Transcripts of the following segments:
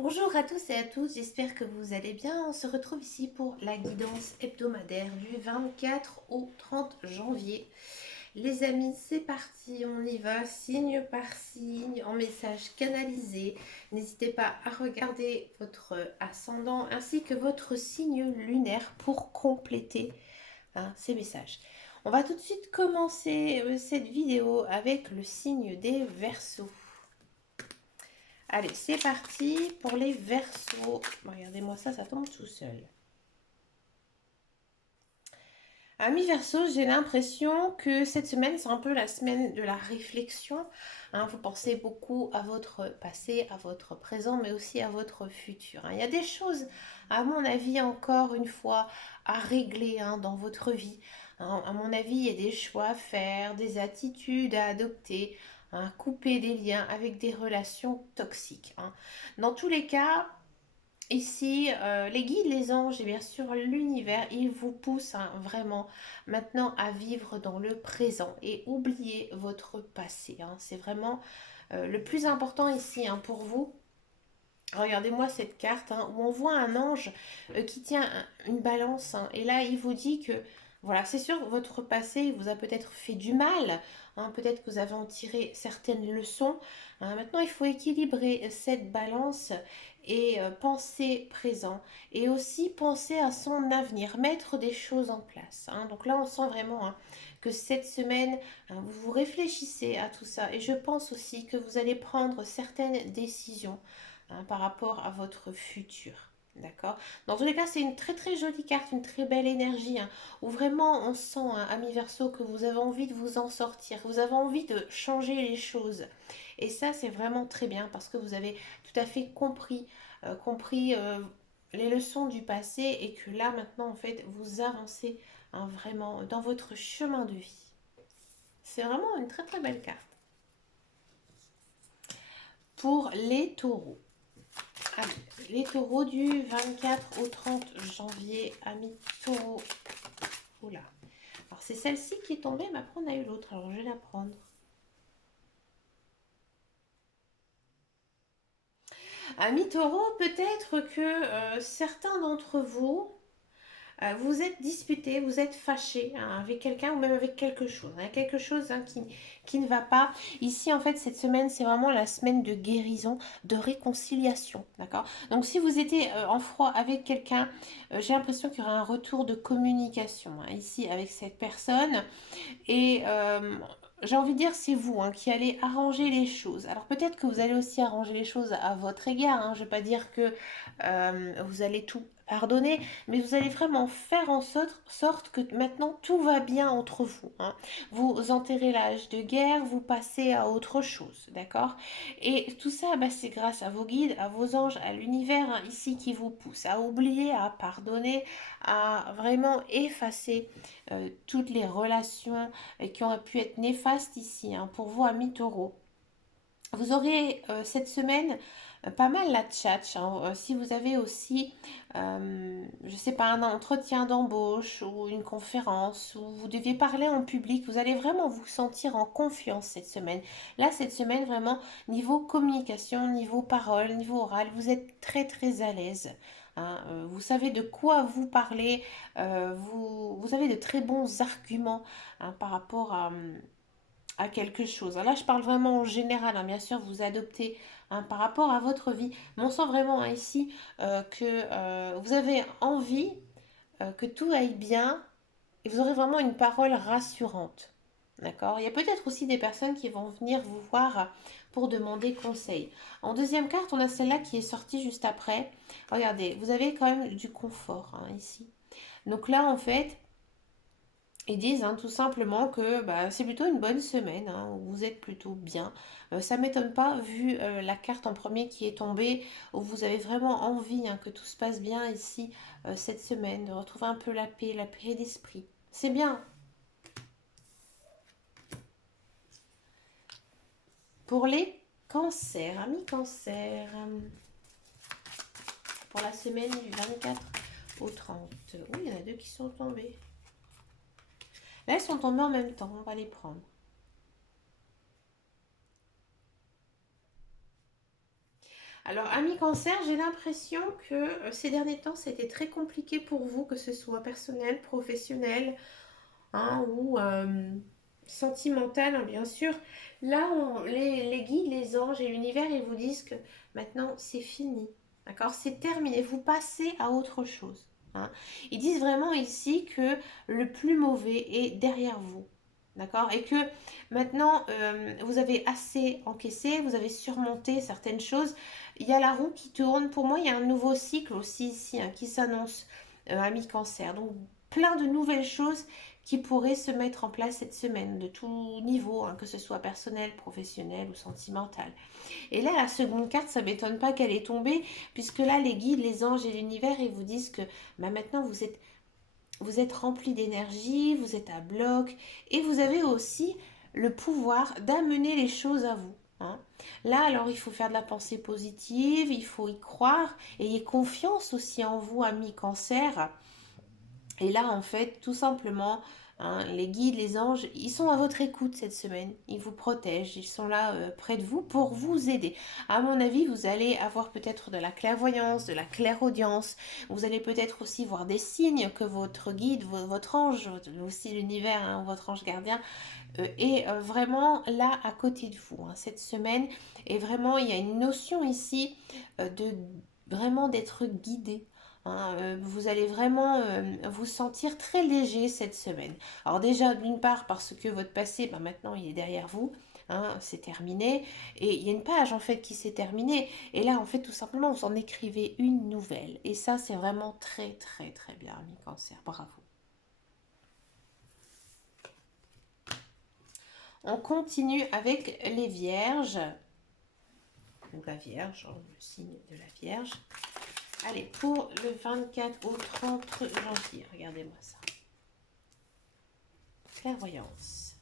Bonjour à tous et à toutes, j'espère que vous allez bien. On se retrouve ici pour la guidance hebdomadaire du 24 au 30 janvier. Les amis, c'est parti, on y va, signe par signe, en message canalisé. N'hésitez pas à regarder votre ascendant ainsi que votre signe lunaire pour compléter ces messages. On va tout de suite commencer cette vidéo avec le signe des Verseaux. Allez, c'est parti pour les Verseaux. Regardez-moi ça, ça tombe tout seul. Amis Verseaux, j'ai l'impression que cette semaine, c'est un peu la semaine de la réflexion. Vous pensez beaucoup à votre passé, à votre présent, mais aussi à votre futur. Il y a des choses, à mon avis, encore une fois, à régler dans votre vie. À mon avis, il y a des choix à faire, des attitudes à adopter, couper des liens avec des relations toxiques. Dans tous les cas, ici, les guides, les anges et bien sûr l'univers, ils vous poussent vraiment maintenant à vivre dans le présent et oublier votre passé. C'est vraiment le plus important ici pour vous. Regardez-moi cette carte où on voit un ange qui tient une balance et là il vous dit que voilà, c'est sûr votre passé vous a peut-être fait du mal, peut-être que vous avez en tiré certaines leçons. Maintenant il faut équilibrer cette balance et penser présent et aussi penser à son avenir, mettre des choses en place. Donc là on sent vraiment que cette semaine vous vous réfléchissez à tout ça et je pense aussi que vous allez prendre certaines décisions par rapport à votre futur. D'accord. Dans tous les cas, c'est une très très jolie carte, une très belle énergie, où vraiment on sent, ami Verseau, que vous avez envie de vous en sortir, vous avez envie de changer les choses. Et ça, c'est vraiment très bien parce que vous avez tout à fait compris les leçons du passé et que là maintenant, en fait, vous avancez vraiment dans votre chemin de vie. C'est vraiment une très très belle carte. Pour les taureaux. Allez, les taureaux du 24 au 30 janvier, amis taureaux. Oula. Alors c'est celle-ci qui est tombée, mais après on a eu l'autre, alors je vais la prendre. Amis taureaux, peut-être que certains d'entre vous vous êtes disputé, vous êtes fâché avec quelqu'un ou même avec quelque chose. Il y a quelque chose qui ne va pas. Ici, en fait, cette semaine, c'est vraiment la semaine de guérison, de réconciliation. D'accord. Donc, si vous étiez en froid avec quelqu'un, j'ai l'impression qu'il y aura un retour de communication ici avec cette personne. Et j'ai envie de dire, c'est vous qui allez arranger les choses. Alors peut-être que vous allez aussi arranger les choses à votre égard. Je ne vais pas dire que vous allez tout pardonner, mais vous allez vraiment faire en sorte que maintenant tout va bien entre vous. Vous enterrez l'âge de guerre, vous passez à autre chose, d'accord. Et tout ça, c'est grâce à vos guides, à vos anges, à l'univers ici qui vous pousse à oublier, à pardonner, à vraiment effacer toutes les relations qui auraient pu être néfastes ici pour vous, amis taureaux. Vous aurez cette semaine pas mal la tchatch. Si vous avez aussi, je sais pas, un entretien d'embauche ou une conférence où vous deviez parler en public, vous allez vraiment vous sentir en confiance cette semaine. Là, cette semaine, vraiment, niveau communication, niveau parole, niveau oral, vous êtes très très à l'aise. Vous savez de quoi vous parlez, vous avez de très bons arguments par rapport à quelque chose. Là, je parle vraiment en général. Bien sûr, vous adoptez par rapport à votre vie. Mais on sent vraiment ici que vous avez envie que tout aille bien et vous aurez vraiment une parole rassurante. D'accord. Il y a peut-être aussi des personnes qui vont venir vous voir pour demander conseil. En deuxième carte, on a celle-là qui est sortie juste après. Regardez, vous avez quand même du confort ici. Donc là, en fait, ils disent tout simplement que c'est plutôt une bonne semaine, où vous êtes plutôt bien. Ça m'étonne pas vu la carte en premier qui est tombée, où vous avez vraiment envie que tout se passe bien ici cette semaine, de retrouver un peu la paix d'esprit. C'est bien. Pour les cancers, amis cancers, pour la semaine du 24 au 30. Oui, il y en a deux qui sont tombés. Là, elles sont tombées en même temps, on va les prendre. Alors, ami cancer, j'ai l'impression que ces derniers temps, c'était très compliqué pour vous, que ce soit personnel, professionnel, hein, ou sentimental, hein, bien sûr. Là, les guides, les anges et l'univers, ils vous disent que maintenant, c'est fini. D'accord? C'est terminé. Vous passez à autre chose. Hein. Ils disent vraiment ici que le plus mauvais est derrière vous. D'accord? Et que maintenant, vous avez assez encaissé, vous avez surmonté certaines choses. Il y a la roue qui tourne. Pour moi, il y a un nouveau cycle aussi ici, hein, qui s'annonce à mi-cancer. Donc, plein de nouvelles choses qui pourraient se mettre en place cette semaine, de tout niveau, hein, que ce soit personnel, professionnel ou sentimental. Et là, la seconde carte, ça ne m'étonne pas qu'elle est tombée, puisque là, les guides, les anges et l'univers, ils vous disent que bah, maintenant, vous êtes rempli d'énergie, vous êtes à bloc, et vous avez aussi le pouvoir d'amener les choses à vous. Hein. Là, alors, il faut faire de la pensée positive, il faut y croire, ayez confiance aussi en vous, amis cancer. Et là, en fait, tout simplement, hein, les guides, les anges, ils sont à votre écoute cette semaine. Ils vous protègent, ils sont là près de vous pour vous aider. À mon avis, vous allez avoir peut-être de la clairvoyance, de la clairaudience. Vous allez peut-être aussi voir des signes que votre guide, votre ange, aussi l'univers, hein, votre ange gardien, est vraiment là à côté de vous, hein, cette semaine. Et vraiment, il y a une notion ici de vraiment d'être guidé. Hein, vous allez vraiment vous sentir très léger cette semaine. Alors déjà, d'une part, parce que votre passé, ben maintenant, il est derrière vous. Hein, c'est terminé. Et il y a une page, en fait, qui s'est terminée. Et là, en fait, tout simplement, vous en écrivez une nouvelle. Et ça, c'est vraiment très, très, très bien, ami cancer. Bravo. On continue avec les vierges. Ou la Vierge, hein, le signe de la Vierge. Allez, pour le 24 au 30 janvier, regardez-moi ça. Clairvoyance.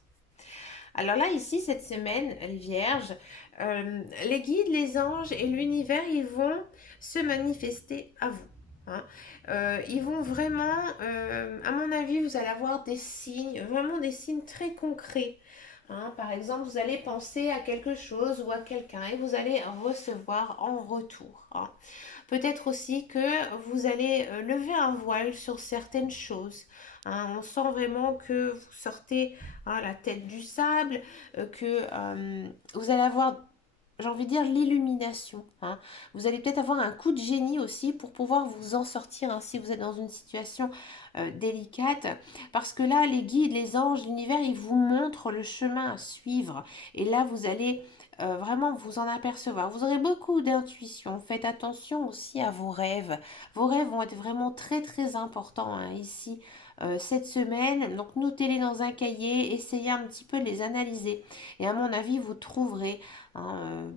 Alors là, ici, cette semaine, les Vierges, les guides, les anges et l'univers, ils vont se manifester à vous. Hein. Ils vont vraiment, à mon avis, vous allez avoir des signes, vraiment des signes très concrets. Hein, par exemple, vous allez penser à quelque chose ou à quelqu'un et vous allez recevoir en retour. Hein. Peut-être aussi que vous allez lever un voile sur certaines choses. Hein. On sent vraiment que vous sortez, hein, la tête du sable, que vous allez avoir, j'ai envie de dire, l'illumination. Hein. Vous allez peut-être avoir un coup de génie aussi pour pouvoir vous en sortir, hein, si vous êtes dans une situation délicate. Parce que là, les guides, les anges, l'univers, ils vous montrent le chemin à suivre. Et là, vous allez vraiment vous en apercevoir. Vous aurez beaucoup d'intuition. Faites attention aussi à vos rêves. Vos rêves vont être vraiment très très importants, hein, ici cette semaine. Donc notez-les dans un cahier, essayez un petit peu de les analyser. Et à mon avis, vous trouverez, hein,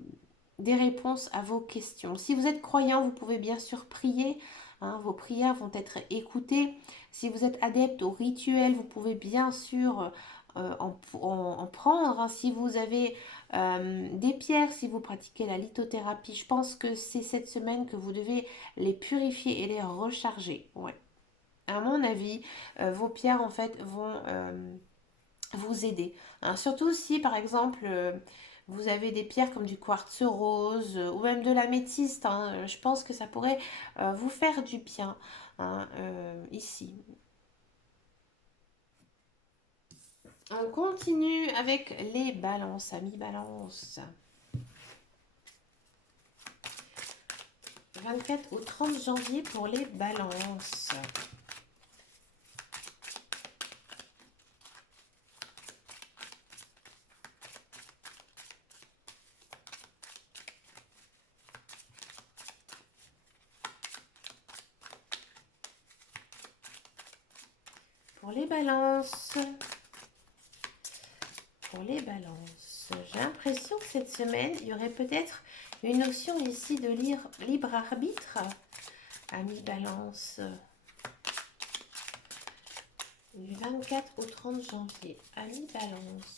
des réponses à vos questions. Si vous êtes croyant, vous pouvez bien sûr prier. Hein, vos prières vont être écoutées. Si vous êtes adepte au rituel, vous pouvez bien sûr en prendre. Hein. Si vous avez des pierres, si vous pratiquez la lithothérapie, je pense que c'est cette semaine que vous devez les purifier et les recharger. Ouais. À mon avis, vos pierres en fait vont vous aider. Hein. Surtout si par exemple vous avez des pierres comme du quartz rose ou même de l'améthyste, hein, je pense que ça pourrait vous faire du bien, hein, ici. On continue avec les balances, amis balance. 24 au 30 janvier pour les balances. Pour les balances. Pour les balances. J'ai l'impression que cette semaine, il y aurait peut-être une notion ici de libre arbitre. Amis balance. Du 24 au 30 janvier. Amis balance.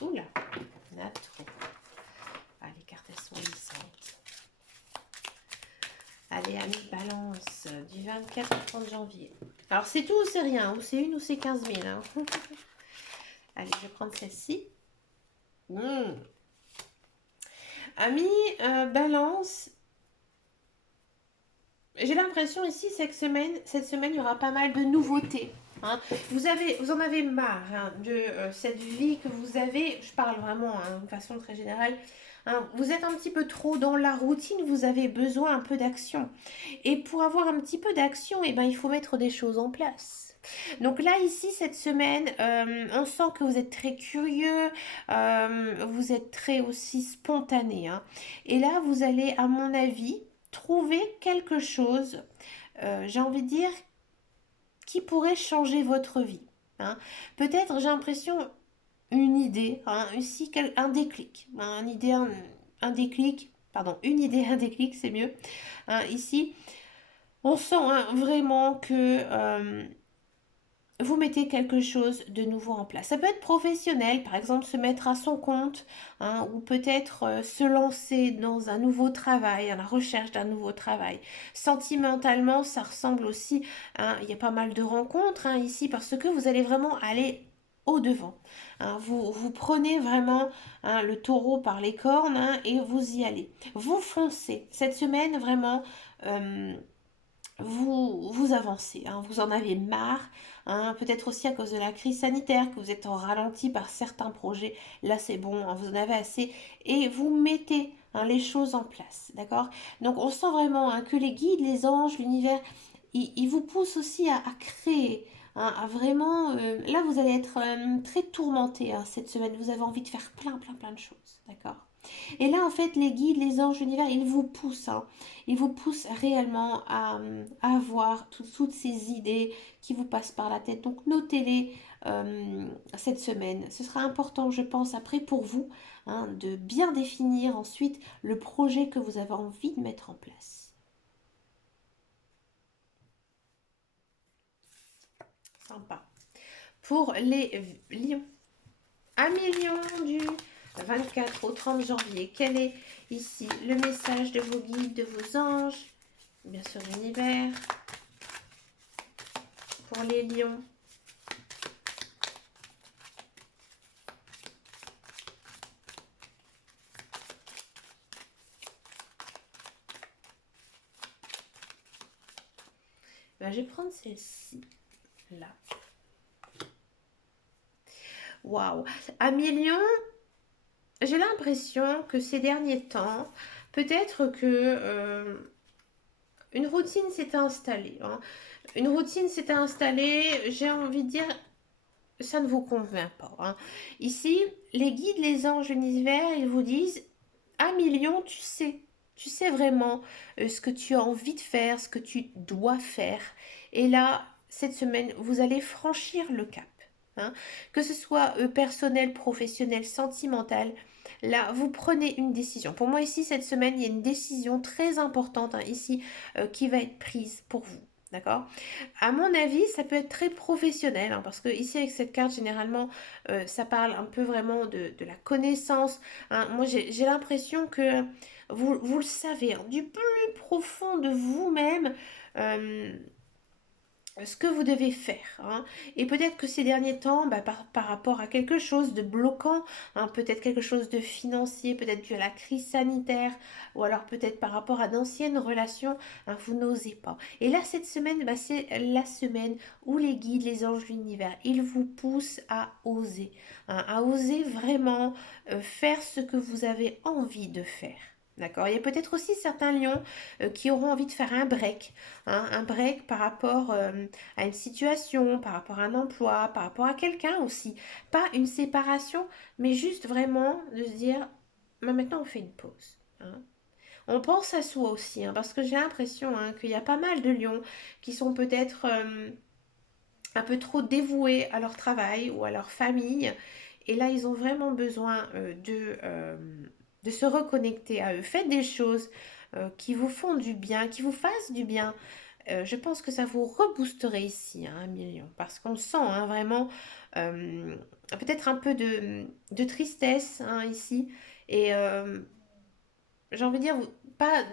Oula, on a trop. Ah, les cartes, elles sont glissantes. Allez, amis balance. Du 24 au 30 janvier. Alors, c'est tout ou c'est rien? Ou c'est une ou c'est 15 000, hein. Allez, je vais prendre celle-ci. Amis, balance, j'ai l'impression ici, cette semaine, il y aura pas mal de nouveautés. Hein. Vous en avez marre hein, de cette vie que vous avez. Je parle vraiment hein, de façon très générale. Hein. Vous êtes un petit peu trop dans la routine. Vous avez besoin un peu d'action. Et pour avoir un petit peu d'action, eh ben, il faut mettre des choses en place. Donc là, ici, cette semaine, on sent que vous êtes très curieux, vous êtes très aussi spontané. Hein. Et là, vous allez, à mon avis, trouver quelque chose, j'ai envie de dire, qui pourrait changer votre vie. Hein. Peut-être, j'ai l'impression, une idée, hein, ici, un déclic. Hein, un déclic, pardon, une idée, un déclic, c'est mieux. Hein, ici, on sent hein, vraiment que vous mettez quelque chose de nouveau en place. Ça peut être professionnel, par exemple se mettre à son compte, hein, ou peut-être se lancer dans un nouveau travail, à la recherche d'un nouveau travail. Sentimentalement, ça ressemble aussi, hein, il y a pas mal de rencontres hein, ici, parce que vous allez vraiment aller au-devant. Hein. Vous prenez vraiment hein, le taureau par les cornes hein, et vous y allez. Vous foncez. Cette semaine, vraiment... vous avancez, hein, vous en avez marre, hein, peut-être aussi à cause de la crise sanitaire, que vous êtes en ralenti par certains projets, là c'est bon, hein, vous en avez assez, et vous mettez hein, les choses en place, d'accord. Donc on sent vraiment hein, que les guides, les anges, l'univers, ils vous poussent aussi à créer, hein, à vraiment, là vous allez être très tourmenté hein, cette semaine, vous avez envie de faire plein de choses, d'accord. Et là, en fait, les guides, les anges, l'univers, ils vous poussent. Hein. Ils vous poussent réellement à avoir toutes ces idées qui vous passent par la tête. Donc, notez-les cette semaine. Ce sera important, je pense, après pour vous, hein, de bien définir ensuite le projet que vous avez envie de mettre en place. Sympa. Pour les lions. Amis lions du 24 au 30 janvier. Quel est ici le message de vos guides, de vos anges, bien sûr l'univers, pour les lions? Ben, je vais prendre celle-ci, là. Waouh. Amis lions, j'ai l'impression que ces derniers temps, peut-être que une routine s'est installée. Hein. Une routine s'est installée, j'ai envie de dire, ça ne vous convient pas. Hein. Ici, les guides, les anges, l'univers, ils vous disent, à million, tu sais vraiment ce que tu as envie de faire, ce que tu dois faire. Et là, cette semaine, vous allez franchir le cap. Hein. Que ce soit personnel, professionnel, sentimental, là, vous prenez une décision. Pour moi, ici, cette semaine, il y a une décision très importante, hein, ici, qui va être prise pour vous. D'accord. À mon avis, ça peut être très professionnel, hein, parce que ici, avec cette carte, généralement, ça parle un peu vraiment de la connaissance. Hein. Moi, j'ai l'impression que vous le savez, hein, du plus profond de vous-même, euh, ce que vous devez faire. Hein. Et peut-être que ces derniers temps, bah, par rapport à quelque chose de bloquant, hein, peut-être quelque chose de financier, peut-être dû à la crise sanitaire, ou alors peut-être par rapport à d'anciennes relations, hein, vous n'osez pas. Et là, cette semaine, bah, c'est la semaine où les guides, les anges de l'univers, ils vous poussent hein, à oser vraiment faire ce que vous avez envie de faire. D'accord. Il y a peut-être aussi certains lions qui auront envie de faire un break, hein, un break par rapport à une situation, par rapport à un emploi, par rapport à quelqu'un aussi. Pas une séparation, mais juste vraiment de se dire, bah, maintenant on fait une pause. Hein. On pense à soi aussi, hein, parce que j'ai l'impression hein, qu'il y a pas mal de lions qui sont peut-être un peu trop dévoués à leur travail ou à leur famille. Et là, ils ont vraiment besoin de se reconnecter à eux. Faites des choses qui vous font du bien, qui vous fassent du bien. Je pense que ça vous reboosterait ici, hein, un million, parce qu'on sent hein, vraiment euh, peut-être un peu de tristesse hein, ici. Et j'ai envie de dire, pas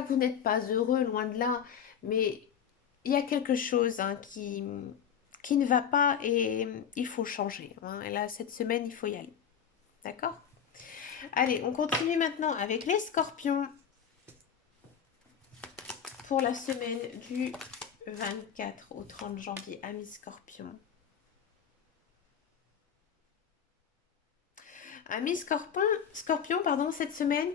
que vous n'êtes pas heureux, loin de là, mais il y a quelque chose hein, qui ne va pas et il faut changer. Hein. Et là, cette semaine, il faut y aller. D'accord. Allez, on continue maintenant avec les scorpions pour la semaine du 24 au 30 janvier. Amis scorpions. Amis scorpions, pardon, cette semaine,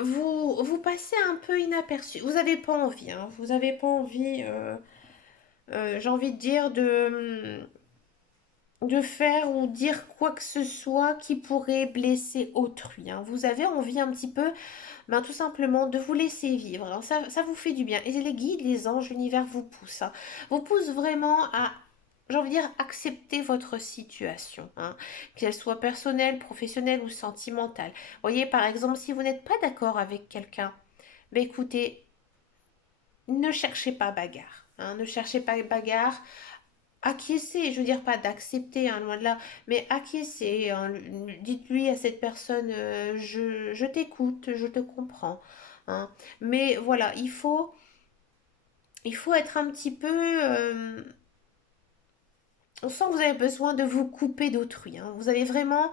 vous passez un peu inaperçu. Vous n'avez pas envie, hein, vous n'avez pas envie, j'ai envie de dire, de faire ou dire quoi que ce soit qui pourrait blesser autrui, hein. Vous avez envie un petit peu, ben, tout simplement de vous laisser vivre, hein. Ça vous fait du bien. Et les guides, les anges, l'univers vous poussent, hein. Vous pousse vraiment à, j'ai envie de dire, accepter votre situation, hein, qu'elle soit personnelle, professionnelle ou sentimentale. Voyez, par exemple, si vous n'êtes pas d'accord avec quelqu'un, ben écoutez, ne cherchez pas bagarre, hein, ne cherchez pas bagarre. Acquiescer, je veux dire pas d'accepter, hein, loin de là, mais acquiescer, hein, dites-lui à cette personne, je t'écoute, je te comprends, hein. Mais voilà, il faut être un petit peu, on sent que vous avez besoin de vous couper d'autrui, hein. Vous avez vraiment,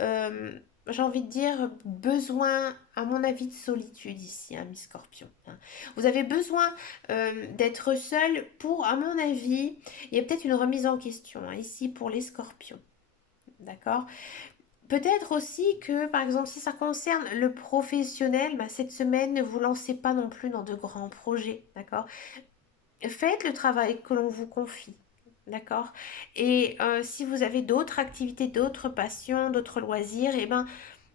euh, j'ai envie de dire, besoin, à mon avis, de solitude ici, hein, Miss Scorpion, hein. Vous avez besoin d'être seul pour, à mon avis, il y a peut-être une remise en question, hein, ici pour les scorpions. D'accord. Peut-être aussi que, par exemple, si ça concerne le professionnel, bah, cette semaine, ne vous lancez pas non plus dans de grands projets. D'accord. Faites le travail que l'on vous confie. D'accord. Et si vous avez d'autres activités, d'autres passions, d'autres loisirs, et ben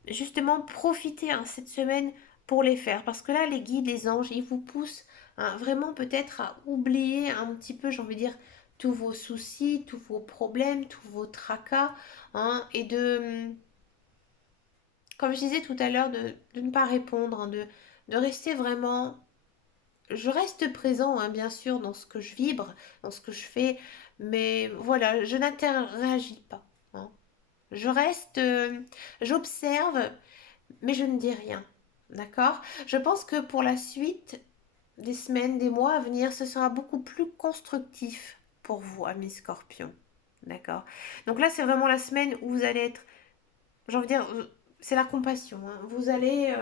justement profitez, hein, cette semaine pour les faire. Parce que là, les guides, les anges, ils vous poussent, hein, vraiment peut-être à oublier un petit peu, j'ai envie de dire, tous vos soucis, tous vos problèmes, tous vos tracas, hein, et de, comme je disais tout à l'heure, de ne pas répondre, hein, de rester vraiment. Je reste présent, hein, bien sûr, dans ce que je vibre, dans ce que je fais, mais voilà, je n'interagis pas, hein. Je reste, j'observe, mais je ne dis rien. D'accord. Je pense que pour la suite des semaines, des mois à venir, ce sera beaucoup plus constructif pour vous, amis scorpions. D'accord. Donc là, c'est vraiment la semaine où vous allez être, j'ai envie de dire, c'est la compassion, hein. Vous allez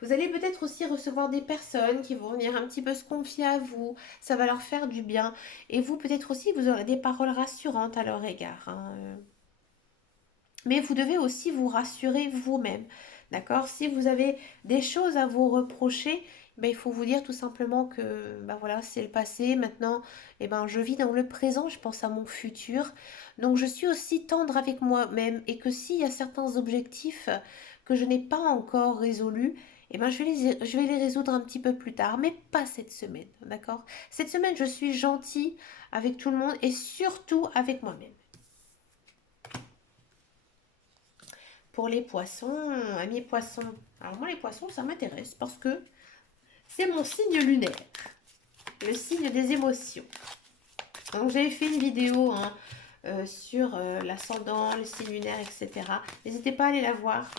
peut-être aussi recevoir des personnes qui vont venir un petit peu se confier à vous. Ça va leur faire du bien. Et vous, peut-être aussi, vous aurez des paroles rassurantes à leur égard, hein. Mais vous devez aussi vous rassurer vous-même. D'accord. Si vous avez des choses à vous reprocher, ben, il faut vous dire tout simplement que ben voilà, c'est le passé. Maintenant, eh ben, je vis dans le présent, je pense à mon futur. Donc je suis aussi tendre avec moi-même et que s'il y a certains objectifs que je n'ai pas encore résolus, eh ben, je vais les résoudre un petit peu plus tard, mais pas cette semaine. D'accord. Cette semaine, je suis gentille avec tout le monde et surtout avec moi-même. Pour les poissons, amis poissons. Alors moi les poissons ça m'intéresse parce que c'est mon signe lunaire, le signe des émotions. Donc j'avais fait une vidéo, hein, sur l'ascendant, le signe lunaire, etc. N'hésitez pas à aller la voir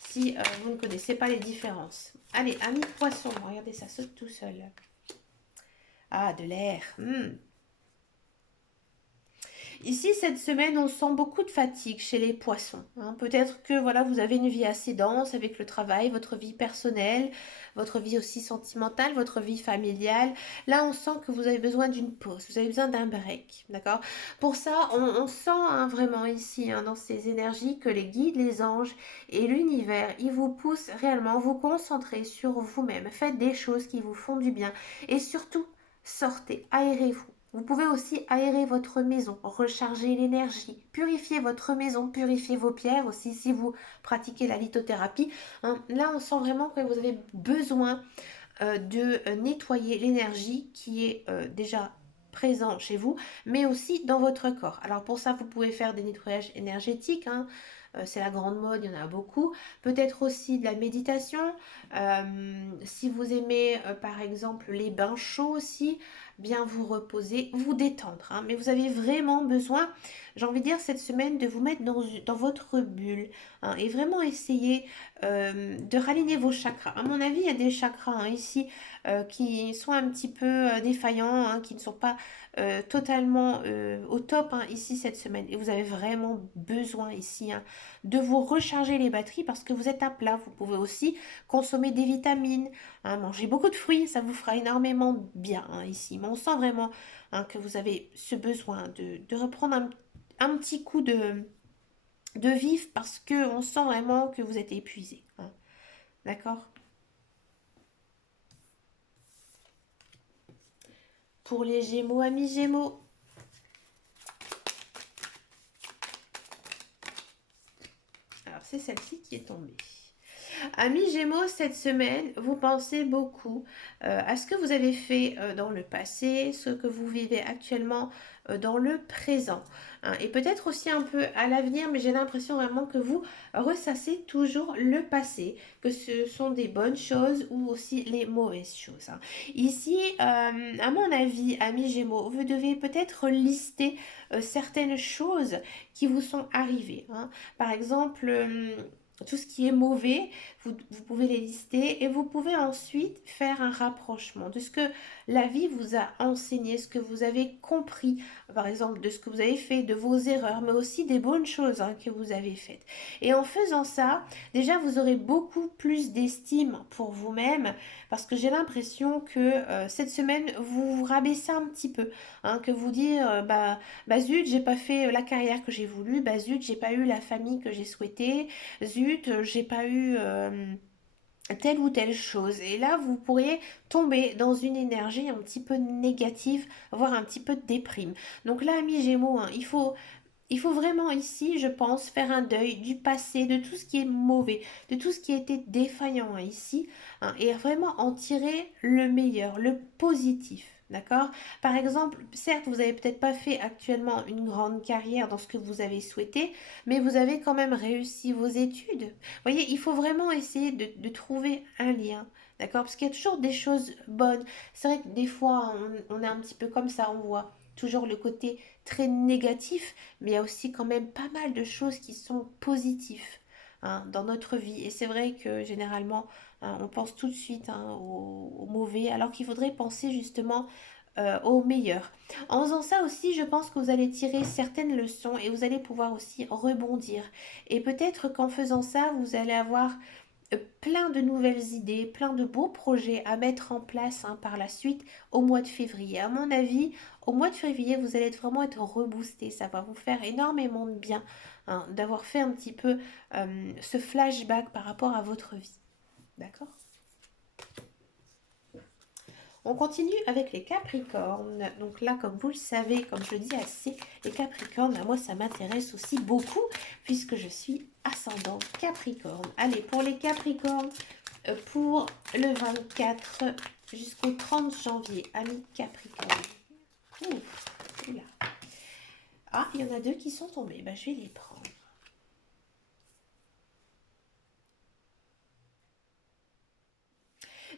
si vous ne connaissez pas les différences. Allez, amis poissons, regardez ça saute tout seul. Ah, de l'air. Ici, cette semaine, on sent beaucoup de fatigue chez les poissons, hein. Peut-être que voilà, vous avez une vie assez dense avec le travail, votre vie personnelle, votre vie aussi sentimentale, votre vie familiale. Là, on sent que vous avez besoin d'une pause, vous avez besoin d'un break, d'accord. Pour ça, on sent, hein, vraiment ici, hein, dans ces énergies, que les guides, les anges et l'univers, ils vous poussent réellement à vous concentrer sur vous-même. Faites des choses qui vous font du bien et surtout, sortez, aérez-vous. Vous pouvez aussi aérer votre maison, recharger l'énergie, purifier votre maison, purifier vos pierres aussi si vous pratiquez la lithothérapie, hein. Là, on sent vraiment que vous avez besoin de nettoyer l'énergie qui est déjà présent chez vous, mais aussi dans votre corps. Alors pour ça, vous pouvez faire des nettoyages énergétiques, hein. C'est la grande mode, il y en a beaucoup. Peut-être aussi de la méditation. Si vous aimez par exemple les bains chauds aussi, bien vous reposer, vous détendre, hein. Mais vous avez vraiment besoin, j'ai envie de dire, cette semaine de vous mettre dans votre bulle, hein, et vraiment essayer de raligner vos chakras. À mon avis, il y a des chakras, hein, ici qui sont un petit peu défaillants, hein, qui ne sont pas totalement au top, hein, ici cette semaine. Et vous avez vraiment besoin ici, hein, de vous recharger les batteries parce que vous êtes à plat. Vous pouvez aussi consommer des vitamines, hein, manger beaucoup de fruits, ça vous fera énormément bien, hein, ici. Mais on sent vraiment, hein, que vous avez ce besoin de reprendre un petit coup de vif parce que on sent vraiment que vous êtes épuisé, hein. D'accord? Pour les Gémeaux, amis Gémeaux, alors c'est celle-ci qui est tombée. Amis Gémeaux, cette semaine, vous pensez beaucoup à ce que vous avez fait dans le passé, ce que vous vivez actuellement dans le présent, hein, et peut-être aussi un peu à l'avenir, mais j'ai l'impression vraiment que vous ressassez toujours le passé, que ce sont des bonnes choses ou aussi les mauvaises choses, hein. Ici, à mon avis, amis Gémeaux, vous devez peut-être lister certaines choses qui vous sont arrivées, hein. Par exemple, tout ce qui est mauvais, vous pouvez les lister et vous pouvez ensuite faire un rapprochement de ce que la vie vous a enseigné, ce que vous avez compris, par exemple de ce que vous avez fait, de vos erreurs, mais aussi des bonnes choses, hein, que vous avez faites. Et en faisant ça, déjà vous aurez beaucoup plus d'estime pour vous-même parce que j'ai l'impression que cette semaine vous vous rabaissez un petit peu, hein, que vous dites bah zut, j'ai pas fait la carrière que j'ai voulu, bah zut, j'ai pas eu la famille que j'ai souhaité, zut, j'ai pas eu telle ou telle chose. Et là, vous pourriez tomber dans une énergie un petit peu négative, voire un petit peu de déprime. Donc là, amis Gémeaux, hein, il faut vraiment ici, je pense, faire un deuil du passé, de tout ce qui est mauvais, de tout ce qui a été défaillant, hein, ici, hein, et vraiment en tirer le meilleur, le positif. D'accord? Par exemple, certes, vous n'avez peut-être pas fait actuellement une grande carrière dans ce que vous avez souhaité, mais vous avez quand même réussi vos études. Vous voyez, il faut vraiment essayer de trouver un lien. D'accord? Parce qu'il y a toujours des choses bonnes. C'est vrai que des fois, on est un petit peu comme ça, on voit toujours le côté très négatif, mais il y a aussi quand même pas mal de choses qui sont positives, hein, dans notre vie. Et c'est vrai que généralement, hein, on pense tout de suite, hein, au mauvais, alors qu'il faudrait penser justement au meilleur. En faisant ça aussi, je pense que vous allez tirer certaines leçons et vous allez pouvoir aussi rebondir. Et peut-être qu'en faisant ça, vous allez avoir plein de nouvelles idées, plein de beaux projets à mettre en place, hein, par la suite au mois de février. À mon avis, au mois de février, vous allez vraiment être reboosté. Ça va vous faire énormément de bien, hein, d'avoir fait un petit peu ce flashback par rapport à votre vie. D'accord? On continue avec les Capricornes. Donc là, comme vous le savez, comme je le dis assez, les Capricornes, moi ça m'intéresse aussi beaucoup puisque je suis ascendant Capricorne. Allez, pour les Capricornes, pour le 24 jusqu'au 30 janvier, amis Capricorne. Ouh, oula. Ah, il y en a deux qui sont tombés. Bah, je vais les prendre.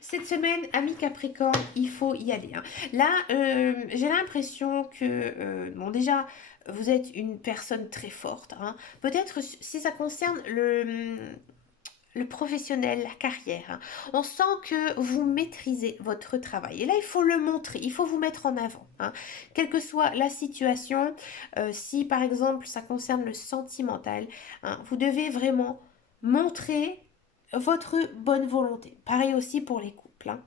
Cette semaine, amis Capricorne, il faut y aller, hein. Là, j'ai l'impression que, bon, déjà, vous êtes une personne très forte, hein. Peut-être si ça concerne le professionnel, la carrière, hein. On sent que vous maîtrisez votre travail. Et là, il faut le montrer, il faut vous mettre en avant, hein. Quelle que soit la situation, si par exemple ça concerne le sentimental, hein, vous devez vraiment montrer votre bonne volonté. Pareil aussi pour les couples, hein.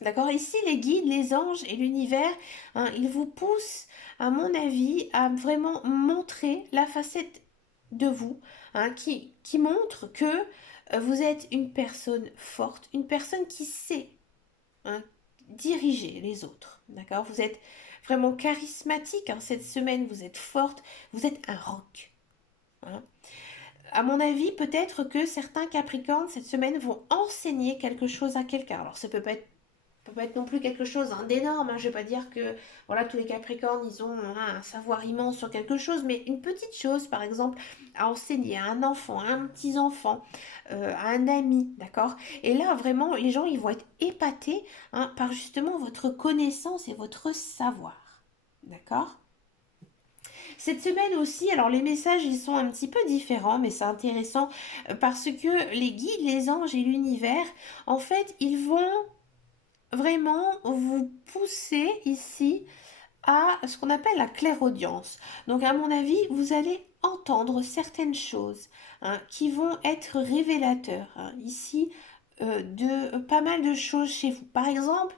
D'accord? Ici, les guides, les anges et l'univers, hein, ils vous poussent, à mon avis, à vraiment montrer la facette de vous, hein, qui montre que vous êtes une personne forte, une personne qui sait, hein, diriger les autres. D'accord? Vous êtes vraiment charismatique, hein, cette semaine, vous êtes forte, vous êtes un roc, hein. À mon avis, peut-être que certains Capricornes cette semaine vont enseigner quelque chose à quelqu'un. Alors, ça peut pas être peut pas être non plus quelque chose d'énorme, hein. Je vais pas dire que voilà, tous les Capricornes, ils ont un savoir immense sur quelque chose, mais une petite chose, par exemple, à enseigner à un enfant, à un petit-enfant, à un ami, d'accord? Et là, vraiment, les gens, ils vont être épatés, hein, par justement votre connaissance et votre savoir, d'accord? Cette semaine aussi, alors les messages, ils sont un petit peu différents, mais c'est intéressant parce que les guides, les anges et l'univers, en fait, ils vont vraiment vous pousser ici à ce qu'on appelle la clairaudience. Donc à mon avis, vous allez entendre certaines choses, hein, qui vont être révélateurs, hein, ici, de pas mal de choses chez vous. Par exemple,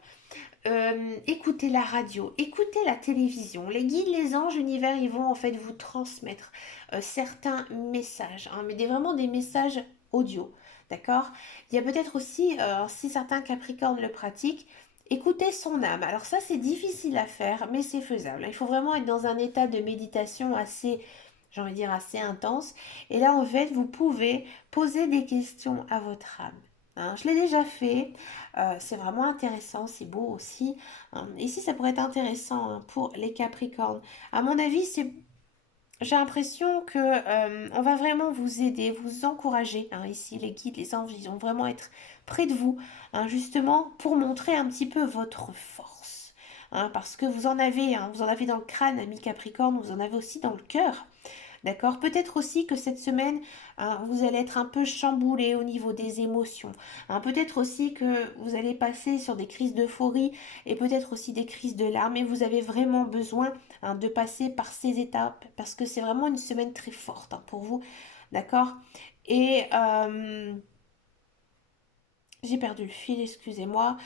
écoutez la radio, écoutez la télévision. Les guides, les anges, l'univers, ils vont en fait vous transmettre certains messages, hein, mais vraiment des messages audio. D'accord? Il y a peut-être aussi, si certains Capricornes le pratiquent, écouter son âme. Alors ça, c'est difficile à faire, mais c'est faisable. Il faut vraiment être dans un état de méditation assez, j'ai envie de dire, assez intense. Et là, en fait, vous pouvez poser des questions à votre âme. Hein, je l'ai déjà fait. C'est vraiment intéressant, c'est beau aussi, hein. Ici, ça pourrait être intéressant, hein, pour les Capricornes. À mon avis, j'ai l'impression que on va vraiment vous aider, vous encourager, hein, ici, les guides, les anges, ils vont vraiment être près de vous, hein, justement pour montrer un petit peu votre force. Hein, parce que vous en avez, hein, vous en avez dans le crâne, ami Capricorne, vous en avez aussi dans le cœur. D'accord? Peut-être aussi que cette semaine, hein, vous allez être un peu chamboulé au niveau des émotions. Hein, peut-être aussi que vous allez passer sur des crises d'euphorie et peut-être aussi des crises de larmes. Et vous avez vraiment besoin, hein, de passer par ces étapes parce que c'est vraiment une semaine très forte, hein, pour vous. D'accord? Et j'ai perdu le fil, excusez-moi.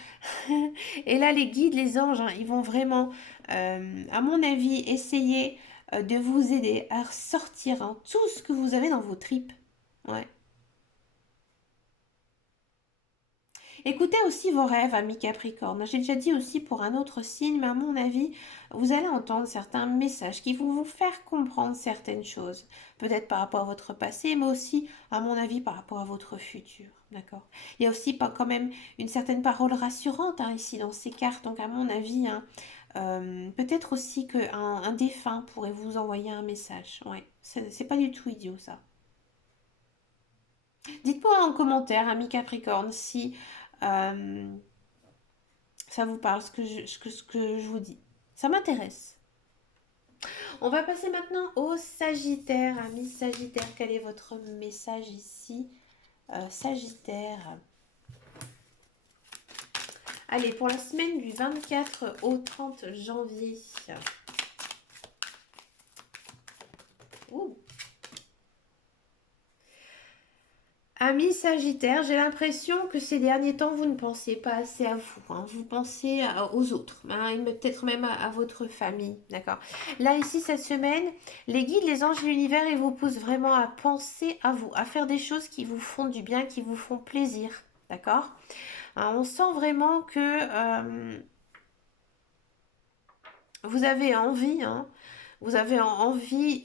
Et là, les guides, les anges, hein, ils vont vraiment, à mon avis, essayer de vous aider à sortir, hein, tout ce que vous avez dans vos tripes. Ouais. Écoutez aussi vos rêves, amis Capricorne. J'ai déjà dit aussi pour un autre signe, mais à mon avis, vous allez entendre certains messages qui vont vous faire comprendre certaines choses. Peut-être par rapport à votre passé, mais aussi, à mon avis, par rapport à votre futur. D'accord? Il y a aussi pas quand même une certaine parole rassurante, hein, ici dans ces cartes. Donc, à mon avis, hein, peut-être aussi qu'un un défunt pourrait vous envoyer un message. Ouais, c'est pas du tout idiot ça. Dites-moi en commentaire, amis Capricorne, si euh, ça vous parle, ce que je vous dis. Ça m'intéresse. On va passer maintenant au Sagittaire. Amis Sagittaire, quel est votre message ici? Sagittaire. Allez, pour la semaine du 24 au 30 janvier. Ouh. Amis Sagittaire, j'ai l'impression que ces derniers temps, vous ne pensez pas assez à vous, hein. Vous pensez aux autres, hein, et peut-être même à votre famille, d'accord? Là, ici, cette semaine, les guides, les anges de l'univers, ils vous poussent vraiment à penser à vous, à faire des choses qui vous font du bien, qui vous font plaisir, d'accord? Hein, on sent vraiment que vous avez envie, hein, vous avez envie,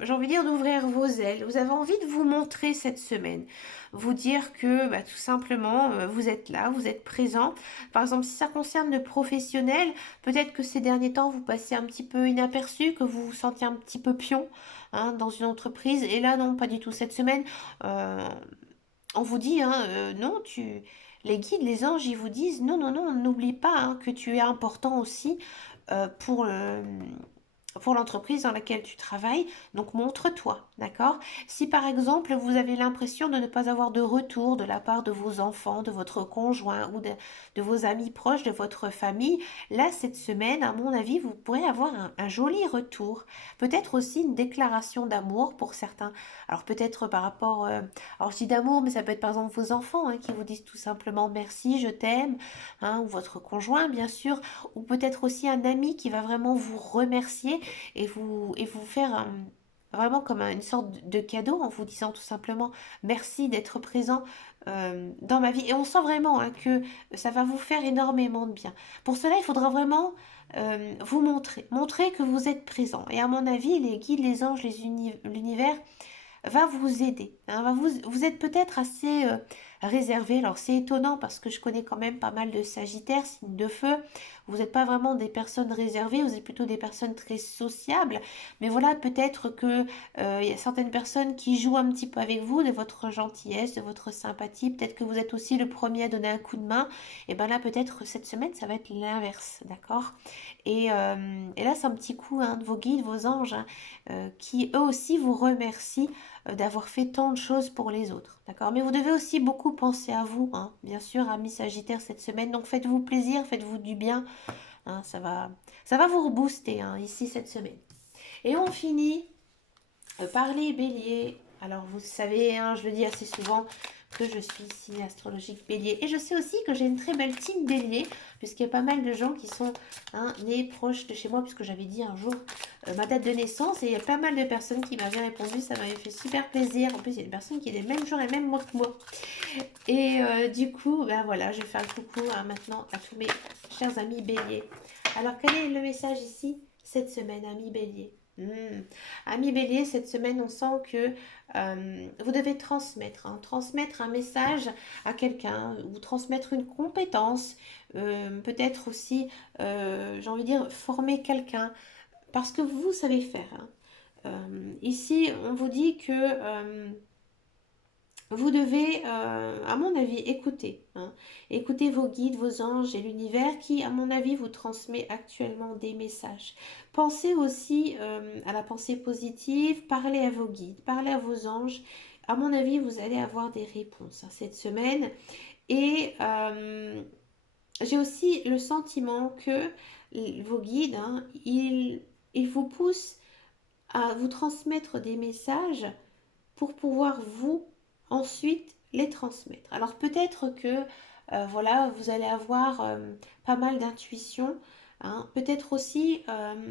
j'ai envie de dire, d'ouvrir vos ailes. Vous avez envie de vous montrer cette semaine. Vous dire que, bah, tout simplement, vous êtes là, vous êtes présent. Par exemple, si ça concerne le professionnel, peut-être que ces derniers temps, vous passez un petit peu inaperçu, que vous vous sentiez un petit peu pion, hein, dans une entreprise. Et là, non, pas du tout. Cette semaine, euh, on vous dit, hein, non, les guides, les anges, ils vous disent, non, non, non, n'oublie pas, hein, que tu es important aussi, pour pour l'entreprise dans laquelle tu travailles. Donc montre-toi, d'accord? Si par exemple vous avez l'impression de ne pas avoir de retour de la part de vos enfants, de votre conjoint ou de vos amis proches, de votre famille, là cette semaine, à mon avis, vous pourrez avoir un joli retour. Peut-être aussi une déclaration d'amour pour certains. Alors peut-être par rapport, alors je dis d'amour, mais ça peut être par exemple vos enfants, hein, qui vous disent tout simplement merci, je t'aime, hein, ou votre conjoint bien sûr, ou peut-être aussi un ami qui va vraiment vous remercier et vous faire vraiment comme une sorte de cadeau en vous disant tout simplement merci d'être présent dans ma vie. Et on sent vraiment, hein, que ça va vous faire énormément de bien. Pour cela, il faudra vraiment vous montrer que vous êtes présent. Et à mon avis, les guides, les anges, l'univers va vous aider, hein, vous êtes peut-être assez réservé. Alors c'est étonnant parce que je connais quand même pas mal de Sagittaires, signes de feu. Vous n'êtes pas vraiment des personnes réservées, vous êtes plutôt des personnes très sociables. Mais voilà, peut-être que il y a certaines personnes qui jouent un petit peu avec vous, de votre gentillesse, de votre sympathie. Peut-être que vous êtes aussi le premier à donner un coup de main. Et bien là, peut-être cette semaine, ça va être l'inverse, d'accord? Et là, c'est un petit coup hein, de vos guides, vos anges, hein, qui eux aussi vous remercient d'avoir fait tant de choses pour les autres, d'accord? Mais vous devez aussi beaucoup penser à vous, hein, bien sûr, amis Sagittaire cette semaine. Donc faites-vous plaisir, faites-vous du bien, hein, ça va vous rebooster hein, ici cette semaine. Et on finit par les béliers. Alors vous savez, hein, je le dis assez souvent que je suis signe astrologique bélier. Et je sais aussi que j'ai une très belle team bélier, puisqu'il y a pas mal de gens qui sont hein, nés proches de chez moi, puisque j'avais dit un jour ma date de naissance. Et il y a pas mal de personnes qui m'avaient répondu, ça m'avait fait super plaisir. En plus, il y a des personnes qui étaient le même jour et même mois que moi. Et du coup, ben voilà, je vais faire le coucou hein, maintenant à tous mes chers amis béliers. Alors, quel est le message ici cette semaine, amis béliers? Ami Bélier, cette semaine, on sent que vous devez transmettre, hein, transmettre un message à quelqu'un ou transmettre une compétence, peut-être aussi, j'ai envie de dire, former quelqu'un parce que vous savez faire. Hein. Ici, on vous dit que vous devez, à mon avis, écouter. Hein. Écouter vos guides, vos anges et l'univers qui, à mon avis, vous transmet actuellement des messages. Pensez aussi à la pensée positive, parlez à vos guides, parlez à vos anges. À mon avis, vous allez avoir des réponses hein, cette semaine. Et j'ai aussi le sentiment que vos guides, hein, ils vous poussent à vous transmettre des messages pour pouvoir vous ensuite les transmettre. Alors peut-être que voilà, vous allez avoir pas mal d'intuition. Hein. Peut-être aussi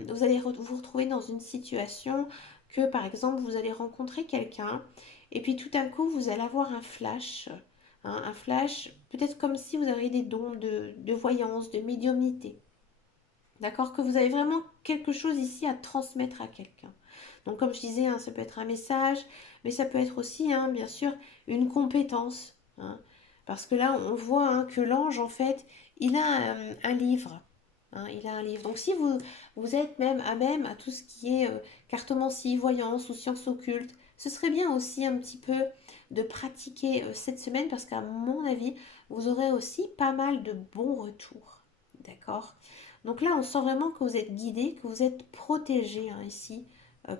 vous allez vous retrouver dans une situation que par exemple vous allez rencontrer quelqu'un et puis tout d'un coup vous allez avoir un flash. Hein, un flash, peut-être comme si vous aviez des dons de voyance, de médiumnité. D'accord? Que vous avez vraiment quelque chose ici à transmettre à quelqu'un. Donc comme je disais, hein, ça peut être un message, mais ça peut être aussi, hein, bien sûr, une compétence. Hein. Parce que là, on voit hein, que l'ange, en fait, il a un livre. Hein, il a un livre. Donc si vous êtes même à tout ce qui est cartomancie, voyance ou sciences occultes, ce serait bien aussi un petit peu de pratiquer cette semaine parce qu'à mon avis, vous aurez aussi pas mal de bons retours. D'accord? Donc là, on sent vraiment que vous êtes guidé, que vous êtes protégé hein, ici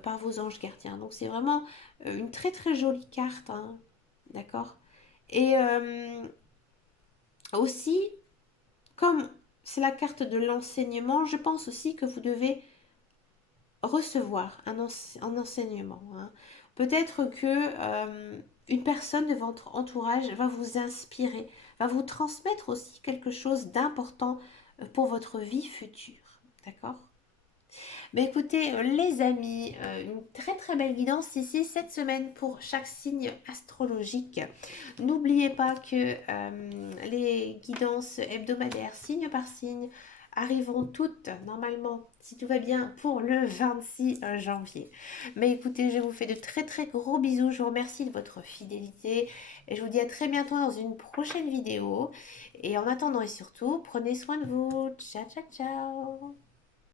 par vos anges gardiens. Donc c'est vraiment une très très jolie carte, hein, d'accord. Et aussi, comme c'est la carte de l'enseignement, je pense aussi que vous devez recevoir un enseignement. Hein. Peut-être que une personne de votre entourage va vous inspirer, va vous transmettre aussi quelque chose d'important pour votre vie future. D'accord? Mais écoutez, les amis, une très très belle guidance ici cette semaine pour chaque signe astrologique. N'oubliez pas que les guidances hebdomadaires, signe par signe, arriveront toutes normalement, si tout va bien, pour le 26 janvier. Mais écoutez, je vous fais de très très gros bisous. Je vous remercie de votre fidélité et je vous dis à très bientôt dans une prochaine vidéo. Et en attendant et surtout, prenez soin de vous. Ciao, ciao, ciao.